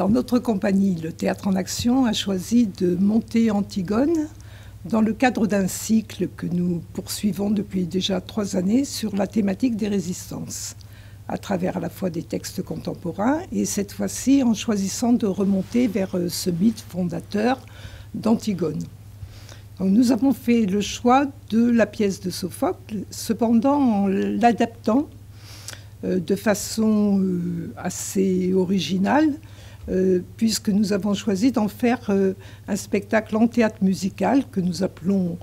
Alors notre compagnie, le Théâtre en Action, a choisi de monter Antigone dans le cadre d'un cycle que nous poursuivons depuis déjà 3 années sur la thématique des résistances, à travers à la fois des textes contemporains et cette fois-ci en choisissant de remonter vers ce mythe fondateur d'Antigone. Donc, nous avons fait le choix de la pièce de Sophocle, cependant en l'adaptant de façon assez originale, puisque nous avons choisi d'en faire un spectacle en théâtre musical que nous appelons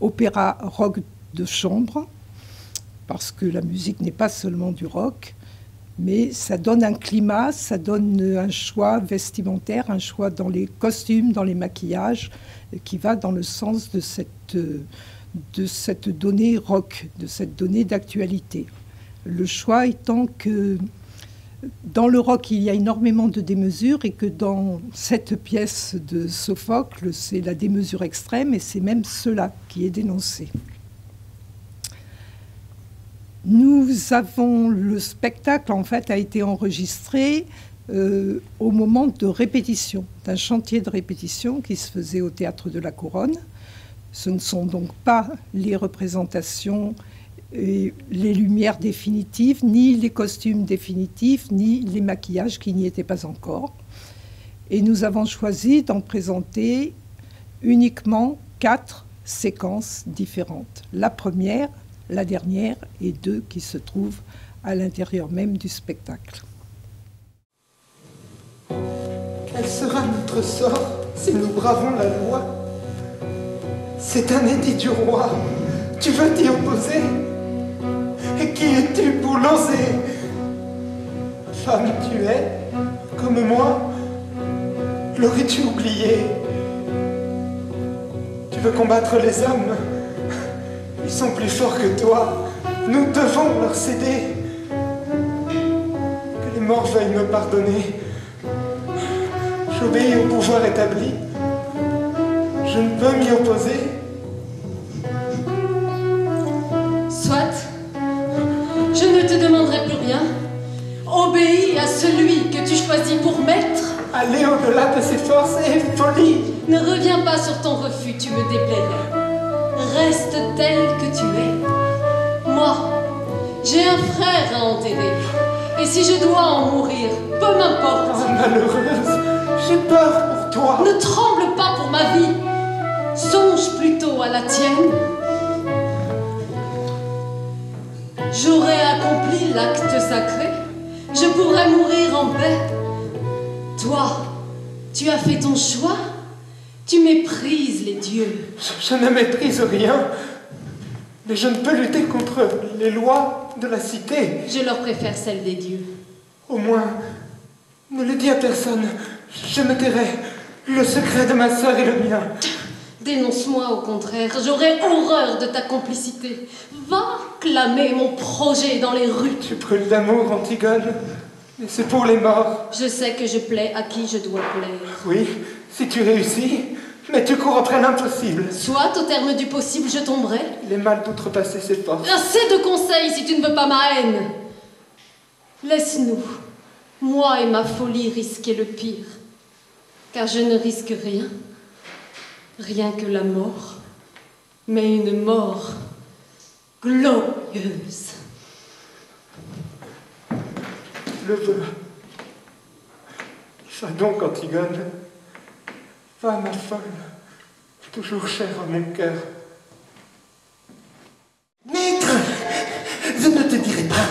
opéra rock de chambre, parce que la musique n'est pas seulement du rock, mais ça donne un climat, ça donne un choix vestimentaire, un choix dans les costumes, dans les maquillages, qui va dans le sens de cette donnée rock, de cette donnée d'actualité. Le choix étant que dans le rock, il y a énormément de démesure et que dans cette pièce de Sophocle, c'est la démesure extrême et c'est même cela qui est dénoncé. Le spectacle, en fait, a été enregistré au moment de répétition, d'un chantier de répétition qui se faisait au Théâtre de la Couronne. Ce ne sont donc pas les représentations et les lumières définitives, ni les costumes définitifs, ni les maquillages qui n'y étaient pas encore. Et nous avons choisi d'en présenter uniquement 4 séquences différentes. La première, la dernière et 2 qui se trouvent à l'intérieur même du spectacle. Quel sera notre sort si nous bravons la loi? C'est un édit du roi. Tu veux t'y opposer? Et qui es-tu pour l'oser? Femme tu es, comme moi. L'aurais-tu oublié? Tu veux combattre les hommes? Ils sont plus forts que toi. Nous devons leur céder. Que les morts veuillent me pardonner. J'obéis au pouvoir établi. Je ne peux m'y opposer. Soit, je ne te demanderai plus rien. Obéis à celui que tu choisis pour maître. Aller au-delà de ses forces est folie. Ne reviens pas sur ton refus, tu me déplairais. Reste tel que tu es. Moi, j'ai un frère à enterrer. Et si je dois en mourir, peu m'importe. Oh, malheureuse, j'ai peur pour toi. Ne tremble pas pour ma vie. Songe plutôt à la tienne. J'aurais accompli l'acte sacré. Je pourrais mourir en paix. Toi, tu as fait ton choix. Tu méprises les dieux. Je ne méprise rien. Mais je ne peux lutter contre les lois de la cité. Je leur préfère celles des dieux. Au moins, ne le dis à personne. Je me tairai. Le secret de ma sœur est le mien. Dénonce-moi au contraire. J'aurais horreur de ta complicité. Va clamer mon projet dans les rues. Tu brûles d'amour, Antigone. Mais c'est pour les morts. Je sais que je plais à qui je dois plaire. Oui, si tu réussis, mais tu cours après l'impossible. Soit, au terme du possible, je tomberai. Il est mal d'outrepasser ses forces. Assez de conseils si tu ne veux pas ma haine. Laisse-nous, moi et ma folie, risquer le pire. Car je ne risque rien. Rien que la mort. Mais une mort glorieuse. Le veux. Va donc, Antigone. Va, ma folle, toujours chère à mon cœur. Maître, je ne te dirai pas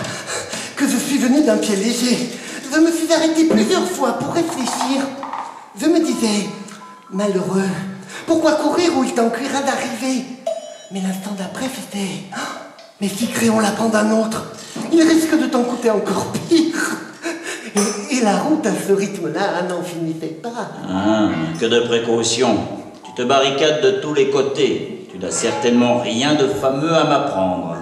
que je suis venu d'un pied léger. Je me suis arrêté plusieurs fois pour réfléchir. Je me disais, malheureux, pourquoi courir où il t'en cuira d'arriver? Mais l'instant d'après, c'était, mais si créons la pend d'un autre, il risque de t'en coûter encore pire. Et la route à ce rythme-là n'en finissait pas. Ah, que de précautions. Tu te barricades de tous les côtés. Tu n'as certainement rien de fameux à m'apprendre.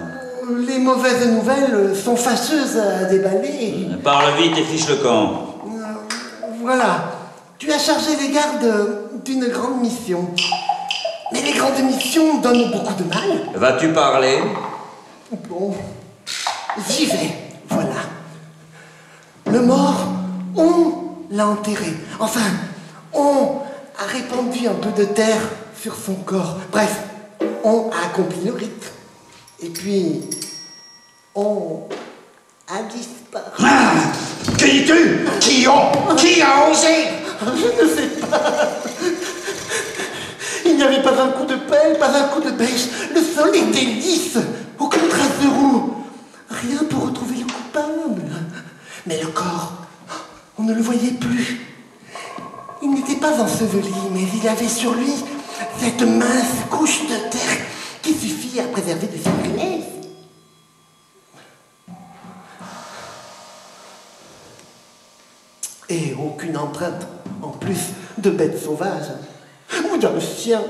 Les mauvaises nouvelles sont fâcheuses à déballer. Parle vite et fiche le camp. Voilà. Tu as chargé les gardes d'une grande mission. Mais les grandes missions donnent beaucoup de mal. Vas-tu parler? Bon, j'y vais. Voilà. Le mort, on l'a enterré. Enfin, on a répandu un peu de terre sur son corps. Bref, on a accompli le rite. Et puis, on a disparu. Ah, qui dis-tu? Qui a osé? Je ne sais pas. Il n'y avait pas un coup de pelle, pas un coup de bêche. Le sol était lisse, aucune trace de roue. Rien pour retrouver le coupable. Mais le corps, on ne le voyait plus. Il n'était pas enseveli, mais il avait sur lui cette mince couche de terre qui suffit à préserver de ses punaises. Et aucune empreinte, en plus de bêtes sauvages, ou d'un chien.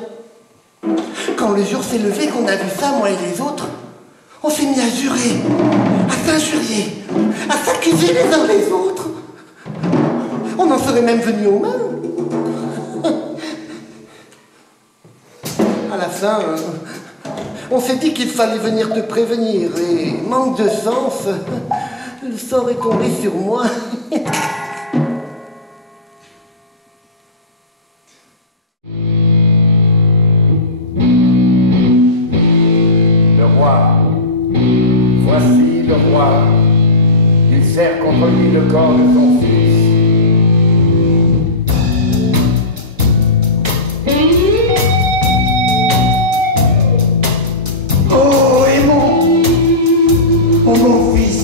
Quand le jour s'est levé, qu'on a vu ça, moi et les autres, on s'est mis à jurer, à s'injurier, à s'accuser les uns les autres. On en serait même venu aux mains. À la fin, on s'est dit qu'il fallait venir te prévenir, et manque de sens, le sort est tombé sur moi. Voici le roi. Il serre contre lui le corps de son fils. Oh, Aimon, oh mon fils,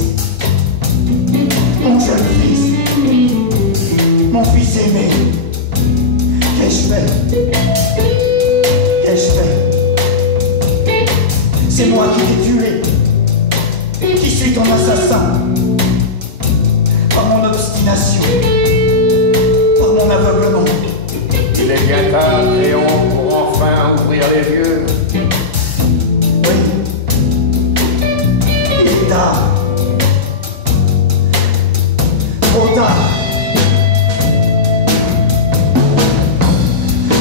mon jeune fils, mon fils aimé, qu'ai-je fait? Qu'ai-je fait? C'est moi qui l'ai tué. Qui suis ton assassin? Par mon obstination, par mon aveuglement. Il est bien tard, Créon, pour enfin ouvrir les yeux. Oui, il est tard. Trop tard.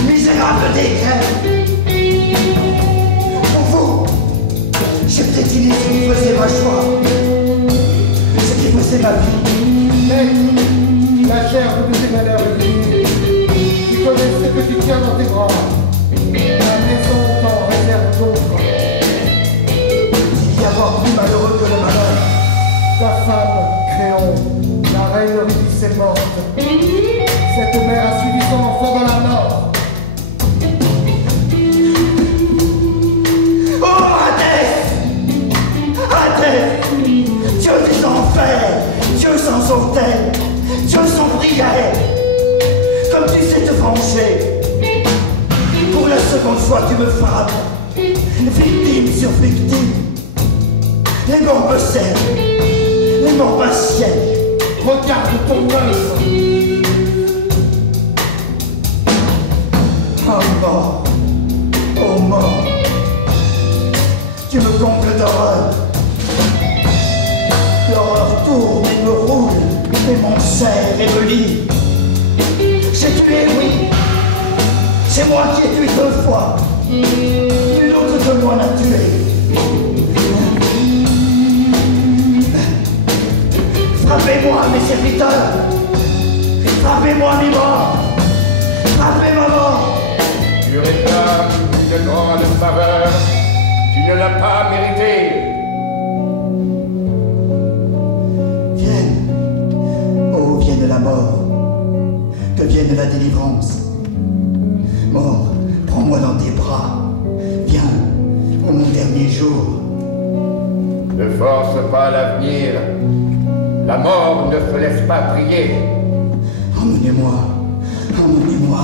Misérable décret. Pour vous, je détinais ce qui faisait ma joie, ce qui faisait ma vie. Maître, la chair de tes malheurs est finie. Tu connais ce que tu tiens dans tes bras. La maison t'en réserve d'autres. Il y a encore plus malheureux que le malheur. Ta femme, Créon, la reine Eurydice est morte. Cette mère a suivi son enfant dans la mort. Oh, Hadès! Hadès! Dieu des enfers! Dieu sans autel! Dieu sans prière! Comme tu sais te venger! Pour la seconde fois, tu me frappes! Victime sur victime! Les morts me servent! Les morts m'assiègent! Regarde ton œuvre. Oh mort! Oh mort! Tu me combles d'horreur! L'horreur tourne et me roule, et mon serre et me lie. J'ai tué, oui! C'est moi qui ai tué 2 fois! Nul autre que moi n'a tué! Frappez-moi, mes serviteurs! Frappez-moi, mes morts! Frappez ma mort! Tu réclames une grande faveur. Tu ne l'as pas mérité. Vienne, oh, vienne la mort, que vienne la délivrance. Mort, prends-moi dans tes bras, viens, pour mon dernier jour. Ne force pas l'avenir. La mort ne se laisse pas prier. Emmenez-moi, emmenez-moi.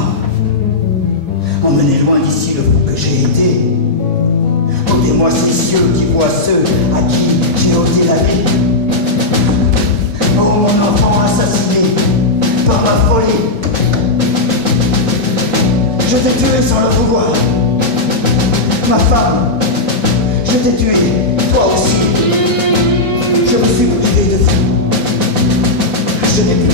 Emmenez loin d'ici le fou que j'ai été. Ôtez-moi ces cieux qui voient ceux à qui j'ai ôté la vie. Oh, mon enfant assassiné par ma folie. Je t'ai tué sans le pouvoir. Ma femme, je t'ai tué, toi aussi. Je me suis privé de vous. Je n'ai plus